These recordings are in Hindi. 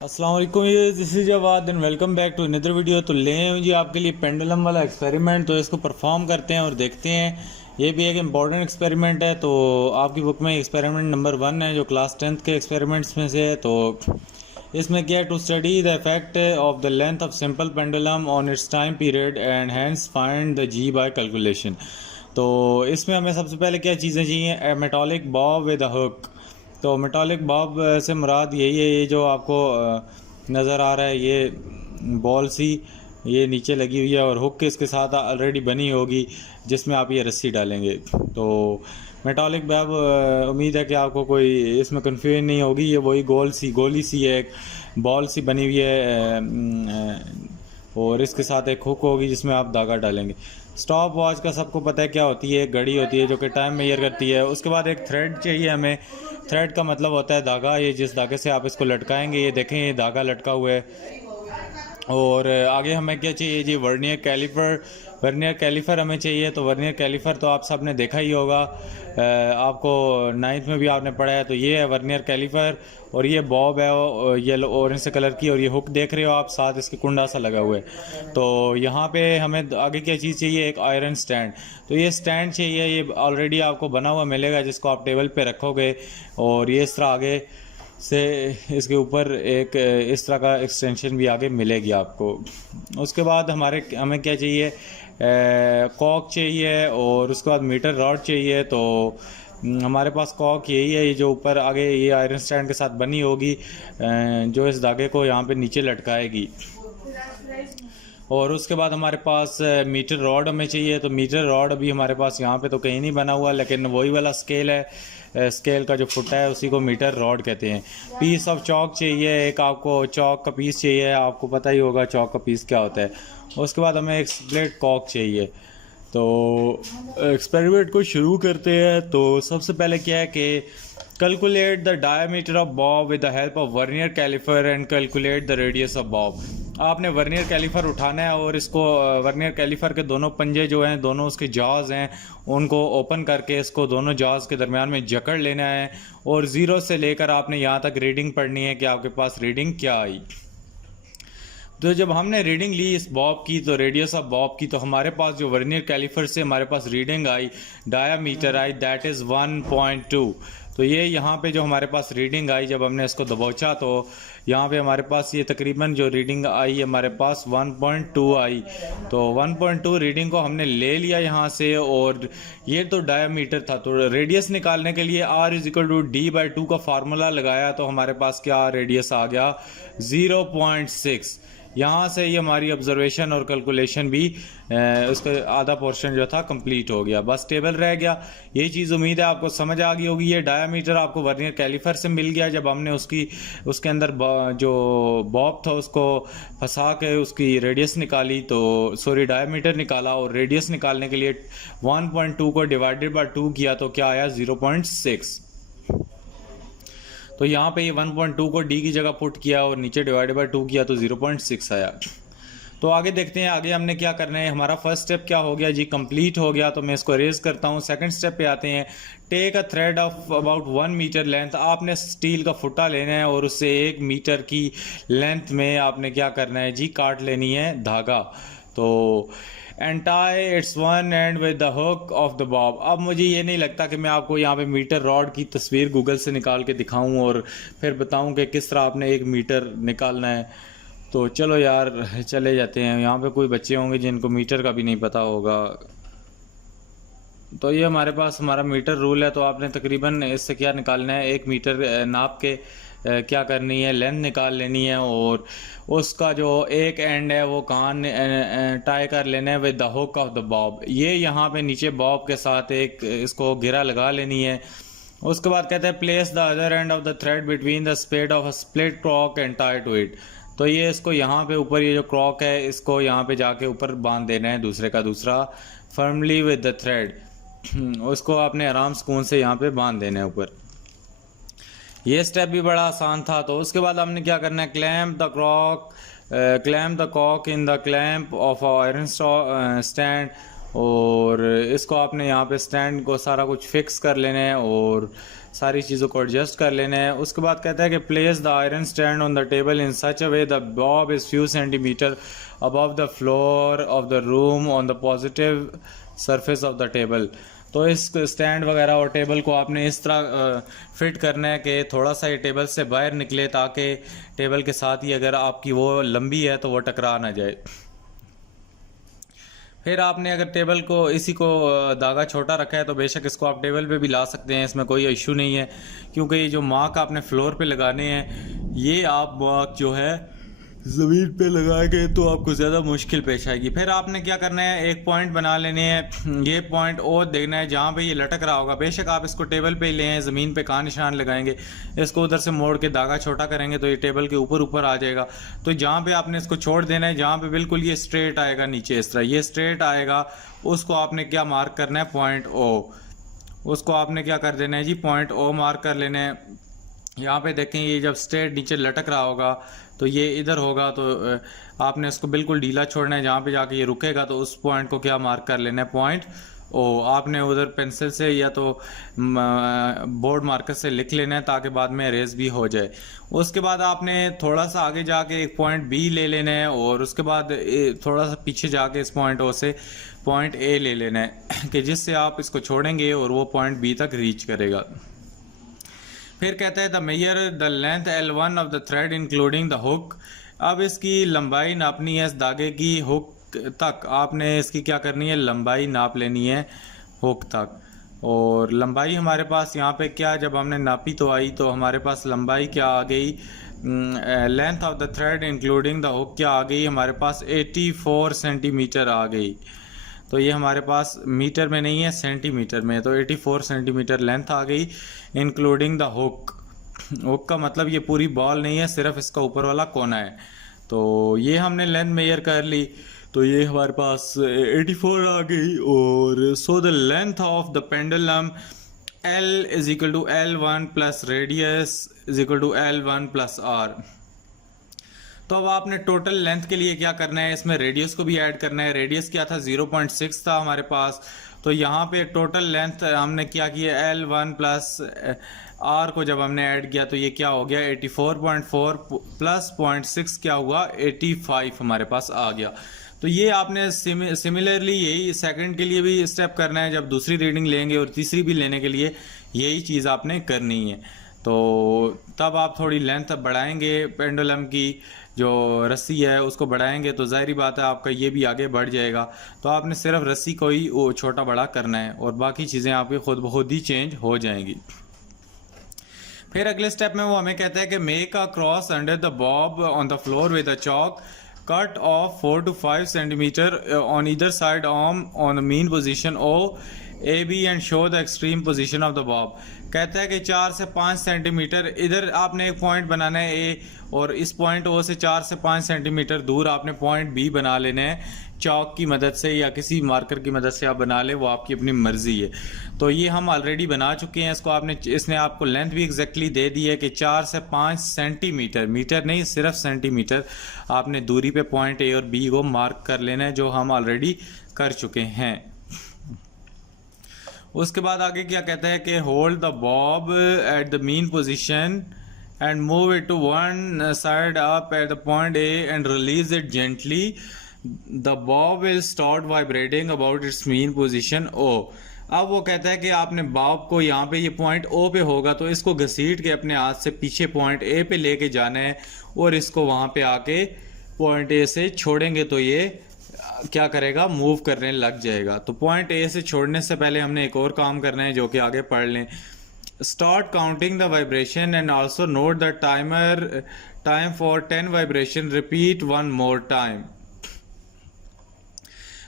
अस्सलाम वालेकुम, ये this is Jawad and welcome back to another video. तो ले आए जी आपके लिए पेंडुलम वाला एक्सपेरिमेंट। तो इसको परफॉर्म करते हैं और देखते हैं। ये भी एक इम्पॉर्टेंट एक्सपेरिमेंट है। तो आपकी बुक में एक्सपेरिमेंट नंबर 1 है जो क्लास 10th के एक्सपेरिमेंट्स में से है। तो इसमें क्या है, to study the effect of the length of simple pendulum on its time period and hence find the g by calculation. तो इसमें हमें सबसे पहले क्या चीज़ें चाहिए, metallic bob with a hook. तो मेटालिक बॉब से मुराद यही है, ये जो आपको नज़र आ रहा है, ये बॉल सी ये नीचे लगी हुई है और हुक इसके साथ ऑलरेडी बनी होगी जिसमें आप ये रस्सी डालेंगे। तो मेटालिक बॉब, उम्मीद है कि आपको कोई इसमें कन्फ्यूजन नहीं होगी। ये वही गोली सी है, एक बॉल सी बनी हुई है और इसके साथ एक हुक होगी जिसमें आप धागा डालेंगे। स्टॉप वॉच का सबको पता है क्या होती है, घड़ी होती है जो कि टाइम मेजर करती है। उसके बाद एक थ्रेड चाहिए हमें। थ्रेड का मतलब होता है धागा, ये जिस धागे से आप इसको लटकाएंगे। ये देखें, ये धागा लटका हुआ है। और आगे हमें क्या चाहिए जी, वर्नियर कैलिपर। वर्नियर कैलिफर हमें चाहिए। तो वर्नियर कैलिफर तो आप सब ने देखा ही होगा, आपको 9th में भी आपने पढ़ा है। तो ये है वर्नियर कैलिफर और ये बॉब है येलो ऑरेंज से कलर की, और ये हुक देख रहे हो आप, साथ इसके कुंडा सा लगा हुआ है। तो यहाँ पे हमें आगे क्या चीज़ चाहिए, एक आयरन स्टैंड। तो ये स्टैंड चाहिए, ये ऑलरेडी आपको बना हुआ मिलेगा जिसको आप टेबल पे रखोगे और ये इस तरह आगे से इसके ऊपर एक इस तरह का एक्सटेंशन भी आगे मिलेगी आपको। उसके बाद हमें क्या चाहिए, कॉक चाहिए और उसके बाद मीटर रॉड चाहिए। तो हमारे पास कॉक यही है, ये जो ऊपर आगे ये आयरन स्टैंड के साथ बनी होगी, जो इस धागे को यहाँ पे नीचे लटकाएगी। और उसके बाद हमारे पास मीटर रॉड हमें चाहिए। तो मीटर रॉड अभी हमारे पास यहाँ पे तो कहीं नहीं बना हुआ, लेकिन वही वाला स्केल है, स्केल का जो फुटा है उसी को मीटर रॉड कहते हैं। पीस ऑफ चौक चाहिए, एक आपको चौक का पीस चाहिए, आपको पता ही होगा चौक का पीस क्या होता है। उसके बाद हमें एक स्प्लिट कॉक चाहिए। तो एक्सपेरिमेंट को शुरू करते हैं। तो सबसे पहले क्या है कि calculate the diameter of bob with the help of vernier caliper and calculate the radius of bob. आपने वर्नियर कैलिफर उठाना है और इसको वर्नियर कैलिफर के दोनों पंजे जो हैं, दोनों उसके जॉज हैं, उनको ओपन करके इसको दोनों जॉज के दरमियान में जकड़ लेना है और 0 से लेकर आपने यहाँ तक रीडिंग पढ़नी है कि आपके पास रीडिंग क्या आई। तो जब हमने रीडिंग ली इस बॉब की, तो रेडियस ऑफ बॉब की, तो हमारे पास जो वर्नियर कैलिफर से हमारे पास रीडिंग आई, डायामीटर आई, दैट इज़ 1.2। तो ये यहाँ पे जो हमारे पास रीडिंग आई, जब हमने इसको दबोचा तो यहाँ पे हमारे पास ये तकरीबन जो रीडिंग आई हमारे पास 1.2 आई। तो 1.2 रीडिंग को हमने ले लिया यहाँ से, और ये तो डायामीटर था। तो रेडियस निकालने के लिए R=D/2 का फार्मूला लगाया, तो हमारे पास क्या रेडियस आ गया, 0.6। यहाँ से ये हमारी ऑब्जर्वेशन और कैलकुलेशन भी उसका आधा पोर्शन जो था कंप्लीट हो गया, बस टेबल रह गया। यही चीज़ उम्मीद है आपको समझ आ गई होगी। ये डायामीटर आपको वर्नियर कैलिफर से मिल गया जब हमने उसके अंदर जो बॉब था उसको फंसा के उसकी रेडियस निकाली, तो सॉरी डायामीटर निकाला, और रेडियस निकालने के लिए 1.2 को डिवाइडेड बाय 2 किया तो क्या आया, 0.6। तो यहाँ पे ये 1.2 को डी की जगह पुट किया और नीचे डिवाइडेड बाय 2 किया तो 0.6 आया। तो आगे देखते हैं आगे हमने क्या करना है। हमारा फर्स्ट स्टेप क्या हो गया जी, कंप्लीट हो गया। तो मैं इसको अरेज करता हूँ। सेकंड स्टेप पे आते हैं। Take a thread of about 1 metre length. आपने स्टील का फुट्टा लेना है और उससे 1 मीटर की लेंथ में आपने क्या करना है जी, काट लेनी है धागा। तो and tie it's one and with the hook of the Bob. अब मुझे ये नहीं लगता कि मैं आपको यहाँ पे मीटर रॉड की तस्वीर गूगल से निकाल के दिखाऊं और फिर बताऊं कि किस तरह आपने 1 मीटर निकालना है। तो चलो यार चले जाते हैं। यहाँ पे कोई बच्चे होंगे जिनको मीटर का भी नहीं पता होगा। तो ये हमारे पास हमारा मीटर रूल है। तो आपने तकरीबन इससे क्या निकालना है, 1 मीटर नाप के क्या करनी है, लेंथ निकाल लेनी है, और उसका जो एक एंड है वो कान टाई कर लेना है with the hook of the Bob. ये यहाँ पे नीचे बॉब के साथ एक इसको गिरा लगा लेनी है। उसके बाद कहते हैं place the other end of the thread between the spade of a split cork and tie to it. तो ये इसको यहाँ पे ऊपर, ये जो क्रॉक है इसको यहाँ पे जाके ऊपर बांध देना है दूसरे का दूसरा, फर्मली विद द थ्रेड। उसको आपने आराम सुकून से यहाँ पे बांध देना है ऊपर। ये स्टेप भी बड़ा आसान था। तो उसके बाद हमने क्या करना है, क्लैम्प द कॉक in the clamp of iron stand. और इसको आपने यहाँ पे स्टैंड को सारा कुछ फिक्स कर लेना है और सारी चीज़ों को एडजस्ट कर लेना है। उसके बाद कहता है कि place the iron stand on the table in such a way the Bob is few centimetre above the floor of the room on the positive surface of the table. तो इस स्टैंड वगैरह और टेबल को आपने इस तरह फिट करना है कि थोड़ा सा ये टेबल से बाहर निकले, ताकि टेबल के साथ ही अगर आपकी वो लंबी है तो वो टकरा ना जाए। फिर आपने अगर टेबल को इसी को धागा छोटा रखा है तो बेशक इसको आप टेबल पे भी ला सकते हैं, इसमें कोई इशू नहीं है, क्योंकि ये जो मार्क आपने फ्लोर पे लगाने हैं ये आप मार्क जो है ज़मीन पे लगाएंगे तो आपको ज़्यादा मुश्किल पेश आएगी। फिर आपने क्या करना है, एक पॉइंट बना लेने हैं, ये पॉइंट और देखना है जहाँ पे ये लटक रहा होगा। बेशक आप इसको टेबल पे ही लें, ज़मीन पे कहाँ निशान लगाएंगे, इसको उधर से मोड़ के धागा छोटा करेंगे तो ये टेबल के ऊपर ऊपर आ जाएगा। तो जहाँ पे आपने इसको छोड़ देना है, जहाँ पे बिल्कुल ये स्ट्रेट आएगा नीचे इस तरह ये स्ट्रेट आएगा, उसको आपने क्या मार्क करना है, पॉइंट ओ। उसको आपने क्या कर देना है जी, पॉइंट ओ मार्क कर लेना है। यहाँ पे देखें ये जब स्ट्रेट नीचे लटक रहा होगा तो ये इधर होगा, तो आपने इसको बिल्कुल ढीला छोड़ना है, जहाँ पे जाके ये रुकेगा तो उस पॉइंट को क्या मार्क कर लेना है, पॉइंट ओ। आपने उधर पेंसिल से या तो बोर्ड मार्कर से लिख लेना है ताकि बाद में इरेज भी हो जाए। उसके बाद आपने थोड़ा सा आगे जाके एक पॉइंट बी ले लेना है और उसके बाद थोड़ा सा पीछे जाके इस पॉइंट ओ से पॉइंट ए ले लेना है कि जिससे आप इसको छोड़ेंगे और वो पॉइंट बी तक रीच करेगा। फिर कहता है the measure the length L1 of the thread including the hook. अब इसकी लंबाई नापनी है इस धागे की हुक तक, आपने इसकी क्या करनी है, लंबाई नाप लेनी है हुक तक। और लंबाई हमारे पास यहाँ पे क्या, जब हमने नापी तो आई तो हमारे पास लंबाई क्या आ गई, length of the thread including the hook क्या आ गई, हमारे पास 84 सेंटीमीटर आ गई। तो ये हमारे पास मीटर में नहीं है, सेंटीमीटर में, तो 84 सेंटीमीटर लेंथ आ गई इंक्लूडिंग द हुक। हुक का मतलब ये पूरी बॉल नहीं है, सिर्फ इसका ऊपर वाला कोना है। तो ये हमने लेंथ मेजर कर ली, तो ये हमारे पास 84 आ गई। और so the length of the pendulum L is equal to L1 plus radius is equal to L1 plus R। तो अब आपने टोटल लेंथ के लिए क्या करना है, इसमें रेडियस को भी ऐड करना है। रेडियस क्या था, 0.6 था हमारे पास, तो यहाँ पे टोटल लेंथ हमने क्या किया, L1 प्लस R को जब हमने ऐड किया तो ये क्या हो गया, 84.4 प्लस 0.6 क्या हुआ, 85 हमारे पास आ गया। तो ये आपने सिमिलरली यही सेकंड के लिए भी स्टेप करना है, जब दूसरी रीडिंग लेंगे और तीसरी भी लेने के लिए यही चीज़ आपने करनी है। तो तब आप थोड़ी लेंथ बढ़ाएंगे, पेंडुलम की जो रस्सी है उसको बढ़ाएंगे तो जाहिर बात है आपका ये भी आगे बढ़ जाएगा। तो आपने सिर्फ रस्सी को ही छोटा बड़ा करना है और बाकी चीज़ें आपकी खुद ब खुद ही चेंज हो जाएंगी। फिर अगले स्टेप में वो हमें कहता है कि make a cross under the bob on the floor with a chalk, cut off 4 to 5 centimetre on either side on the mean position O A B and show the extreme position of the bob. कहता है कि 4 से 5 सेंटीमीटर इधर आपने एक पॉइंट बनाना है ए, और इस पॉइंट ओ से 4 से 5 सेंटीमीटर दूर आपने पॉइंट बी बना लेना है चौक की मदद से या किसी मार्कर की मदद से आप बना ले, वो आपकी अपनी मर्जी है। तो ये हम ऑलरेडी बना चुके हैं इसको, इसने आपको लेंथ भी एग्जैक्टली दे दी है कि 4 से 5 सेंटीमीटर, मीटर नहीं सिर्फ सेंटीमीटर, आपने दूरी पे पॉइंट ए और बी को मार्क कर लेना है, जो हम ऑलरेडी कर चुके हैं। उसके बाद आगे क्या कहता है कि hold the bob at the mean position and move it to one side up at the point A and release it gently, the bob will start vibrating about its mean position O. अब वो कहता है कि आपने बॉब को यहाँ पे ये पॉइंट ओ पे होगा तो इसको घसीट के अपने हाथ से पीछे पॉइंट ए पे लेके जाना है और इसको वहाँ पे आके पॉइंट ए से छोड़ेंगे तो ये क्या करेगा, मूव करने लग जाएगा। तो पॉइंट ए से छोड़ने से पहले हमने एक और काम करना है जो कि आगे पढ़ लें। Start counting the vibration and also note the time for 10 vibration, repeat 1 more time.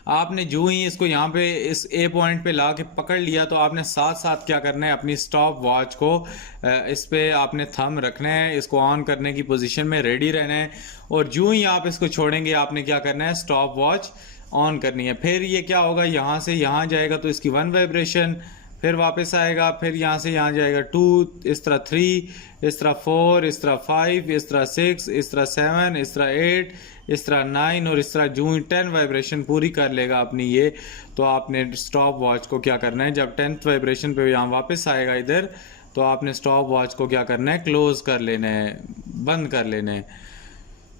आपने जो ही इसको यहाँ पे इस ए पॉइंट पे ला के पकड़ लिया तो आपने साथ साथ क्या करना है, अपनी स्टॉप वॉच को इस पे आपने थंब रखना है, इसको ऑन करने की पोजीशन में रेडी रहना है, और जो ही आप इसको छोड़ेंगे आपने क्या करना है, स्टॉप वॉच ऑन करनी है। फिर ये क्या होगा, यहाँ से यहाँ जाएगा तो इसकी 1 वाइब्रेशन, फिर वापस आएगा, फिर यहाँ से यहाँ जाएगा 2, इस तरह 3, इस तरह 4, इस तरह 5, इस तरह 6, इस तरह 7, इस तरह 8, इस तरह 9, और इस तरह जो 10 वाइब्रेशन पूरी कर लेगा अपनी ये, तो आपने स्टॉप वॉच को क्या करना है, जब 10th वाइब्रेशन पे यहाँ वापस आएगा इधर तो आपने स्टॉप वॉच को क्या करना है, क्लोज कर लेना है, बंद कर लेना है।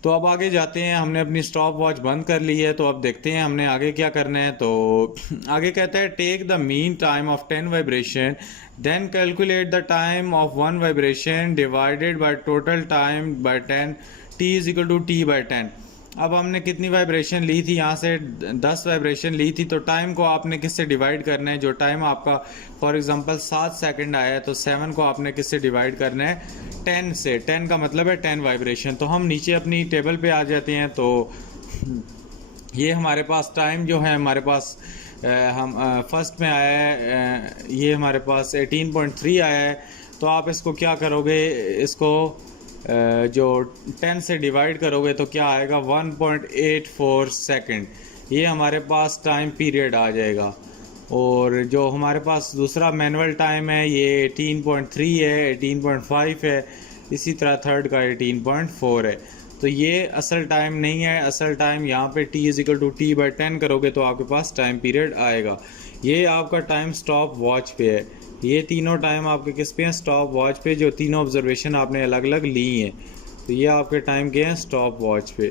तो अब आगे जाते हैं, हमने अपनी स्टॉप वॉच बंद कर ली है, तो अब देखते हैं हमने आगे क्या करना है। तो आगे कहता है take the mean time of 10 vibration, then calculate the time of 1 vibration divided by total time by 10, T is equal to T by 10। अब हमने कितनी वाइब्रेशन ली थी, यहाँ से 10 वाइब्रेशन ली थी, तो टाइम को आपने किससे डिवाइड करना है। जो टाइम आपका फॉर एग्जांपल 7 सेकंड आया है, तो 7 को आपने किससे डिवाइड करना है, 10 से। 10 का मतलब है 10 वाइब्रेशन। तो हम नीचे अपनी टेबल पे आ जाते हैं। तो ये हमारे पास टाइम जो है हमारे पास हम फर्स्ट में आया है, ये हमारे पास 18.3 आया है। तो आप इसको क्या करोगे, इसको जो 10 से डिवाइड करोगे तो क्या आएगा, 1.84 सेकंड। ये हमारे पास टाइम पीरियड आ जाएगा। और जो हमारे पास दूसरा मैनुअल टाइम है ये 18.3 है, 18.5 है, इसी तरह थर्ड का 18.4 है। तो ये असल टाइम नहीं है, असल टाइम यहाँ पे t is equal to T by 10 करोगे तो आपके पास टाइम पीरियड आएगा। ये आपका टाइम स्टॉप वॉच पे है। ये तीनों टाइम आपके किस पे हैं, स्टॉप वॉच पे, जो तीनों ऑब्जर्वेशन आपने अलग अलग ली हैं। तो ये आपके टाइम के हैं स्टॉप वॉच पे।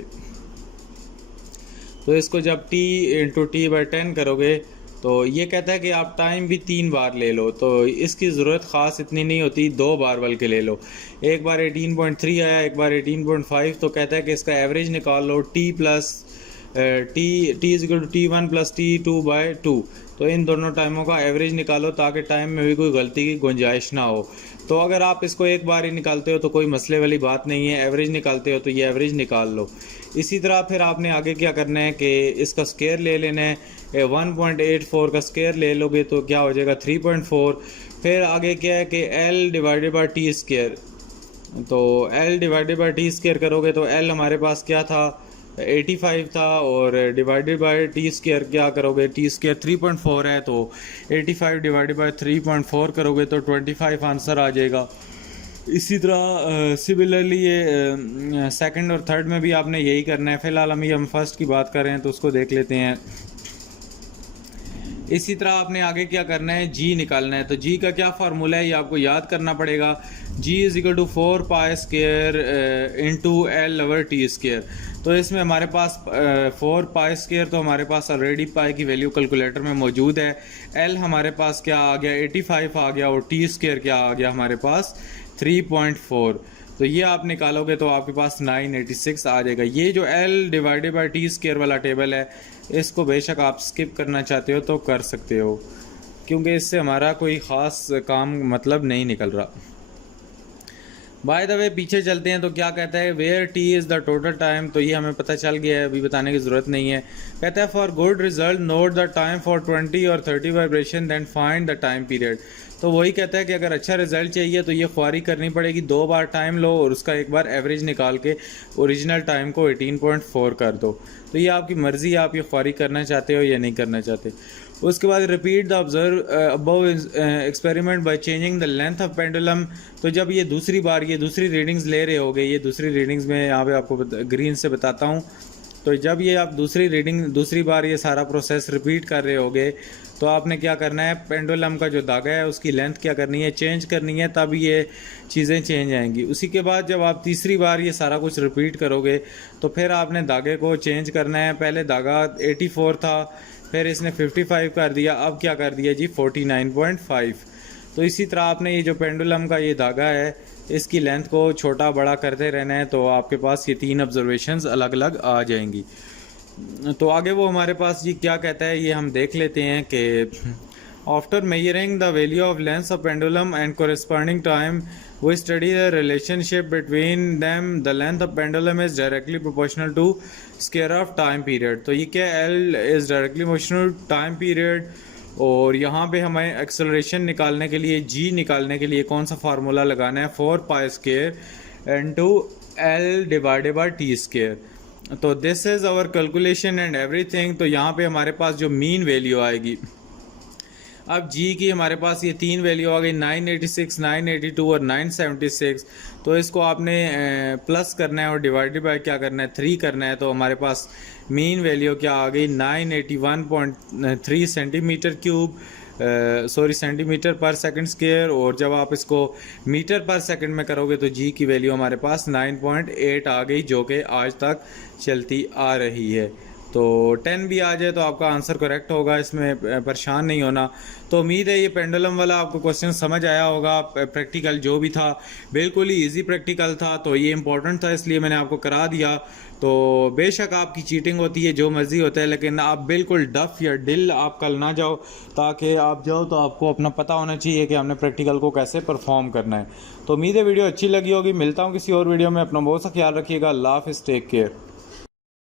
तो इसको जब t इंटू टी बाई 10 करोगे तो ये कहता है कि आप टाइम भी 3 बार ले लो। तो इसकी ज़रूरत ख़ास इतनी नहीं होती, 2 बार बल्कि ले लो। एक बार 18.3 आया, एक बार 18.5, तो कहता है कि इसका एवरेज निकाल लो, t plus T is equal to t1 plus t2 by 2। तो इन दोनों टाइमों का एवरेज निकालो ताकि टाइम में भी कोई गलती की गुंजाइश ना हो। तो अगर आप इसको एक बार ही निकालते हो तो कोई मसले वाली बात नहीं है, एवरेज निकालते हो तो ये एवरेज निकाल लो। इसी तरह फिर आपने आगे क्या करना है कि इसका स्केयर ले लेना है, 1.84 का स्केयर ले लोगे तो क्या हो जाएगा, 3.4। फिर आगे क्या है कि L divided by T square. तो L divided by T square करोगे तो L हमारे पास क्या था, 85 था, और डिवाइडेड बाय टी स्केयर क्या करोगे, टी स्केयर 3.4 है, तो 85 डिवाइडेड बाय 3.4 करोगे तो 25 आंसर आ जाएगा। इसी तरह सिमिलरली ये सेकंड और थर्ड में भी आपने यही करना है। फिलहाल हम फर्स्ट की बात कर रहे हैं तो उसको देख लेते हैं। इसी तरह आपने आगे क्या करना है, जी निकालना है। तो जी का क्या फार्मूला है ये आपको याद करना पड़ेगा। G is equal to 4 pi square into L over T square. तो इसमें हमारे पास 4 पाई स्केयर तो हमारे पास ऑलरेडी पाई की वैल्यू कैलकुलेटर में मौजूद है। एल हमारे पास क्या आ गया, 85 आ गया, और टी स्केयर क्या आ गया हमारे पास 3.4। तो ये आप निकालोगे तो आपके पास 986 आ जाएगा। ये जो L divided by T square वाला टेबल है, इसको बेशक आप स्किप करना चाहते हो तो कर सकते हो, क्योंकि इससे हमारा कोई ख़ास काम मतलब नहीं निकल रहा। बाय द वे पीछे चलते हैं तो क्या कहता है, where T is the total time. तो ये हमें पता चल गया है, अभी बताने की ज़रूरत नहीं है। कहता है for good result note the time for 20 और 30 vibration then find the time period. तो वही कहता है कि अगर अच्छा रिजल्ट चाहिए तो ये ख्वारी करनी पड़ेगी, 2 बार टाइम लो और उसका एक बार एवरेज निकाल के ओरिजिनल टाइम को 18.4 कर दो। तो ये आपकी मर्ज़ी है, आप ये ख्वारी करना चाहते हो या नहीं करना चाहते। उसके बाद repeat the above experiment by changing the length of pendulum. तो जब ये दूसरी बार ये दूसरी रीडिंग्स ले रहे होगे, ये दूसरी रीडिंग्स में यहाँ पे आपको ग्रीन से बताता हूँ। तो जब ये आप दूसरी बार ये सारा प्रोसेस रिपीट कर रहे होगे तो आपने क्या करना है, पेंडुलम का जो धागा है उसकी लेंथ क्या करनी है, चेंज करनी है, तब ये चीज़ें चेंज आएंगी। उसी के बाद जब आप तीसरी बार ये सारा कुछ रिपीट करोगे तो फिर आपने धागे को चेंज करना है। पहले धागा 84 था, फिर इसने 55 कर दिया, अब क्या कर दिया जी 49.5। तो इसी तरह आपने ये जो पेंडुलम का ये धागा है इसकी लेंथ को छोटा बड़ा करते रहना है, तो आपके पास ये 3 ऑब्जर्वेशंस अलग अलग आ जाएंगी। तो आगे वो हमारे पास ये क्या कहता है ये हम देख लेते हैं कि after measuring the value of length of pendulum and corresponding time we study the relationship between them. The length of pendulum is directly proportional to square of time period. तो ये क्या, L is directly proportional time period. और यहाँ पे हमें एक्सेलरेशन निकालने के लिए, जी निकालने के लिए कौन सा फार्मूला लगाना है, 4 pi square into L divided by T square. तो this is our calculation and everything. तो यहाँ पे हमारे पास जो मीन वैल्यू आएगी, अब जी की हमारे पास ये 3 वैल्यू आ गई, 986, 982 और 976। तो इसको आपने प्लस करना है और डिवाइडेड बाय क्या करना है, 3 करना है। तो हमारे पास मीन वैल्यू क्या आ गई, 981.3 सेंटीमीटर क्यूब सॉरी सेंटीमीटर पर सेकंड स्क्वायर, और जब आप इसको मीटर पर सेकंड में करोगे तो जी की वैल्यू हमारे पास 9.8 आ गई, जो कि आज तक चलती आ रही है। तो 10 भी आ जाए तो आपका आंसर करेक्ट होगा, इसमें परेशान नहीं होना। तो उम्मीद है ये पेंडुलम वाला आपको क्वेश्चन समझ आया होगा। प्रैक्टिकल जो भी था बिल्कुल ही इजी प्रैक्टिकल था, तो ये इंपॉर्टेंट था इसलिए मैंने आपको करा दिया। तो बेशक आपकी चीटिंग होती है, जो मर्जी होता है, लेकिन आप बिल्कुल डफ या डिल आप कल ना जाओ, ताकि आप जाओ तो आपको अपना पता होना चाहिए कि हमने प्रैक्टिकल को कैसे परफॉर्म करना है। तो उम्मीद है वीडियो अच्छी लगी होगी। मिलता हूँ किसी और वीडियो में। अपना बहुत सा ख्याल रखिएगा। अल्लाह हाफिज़, टेक केयर।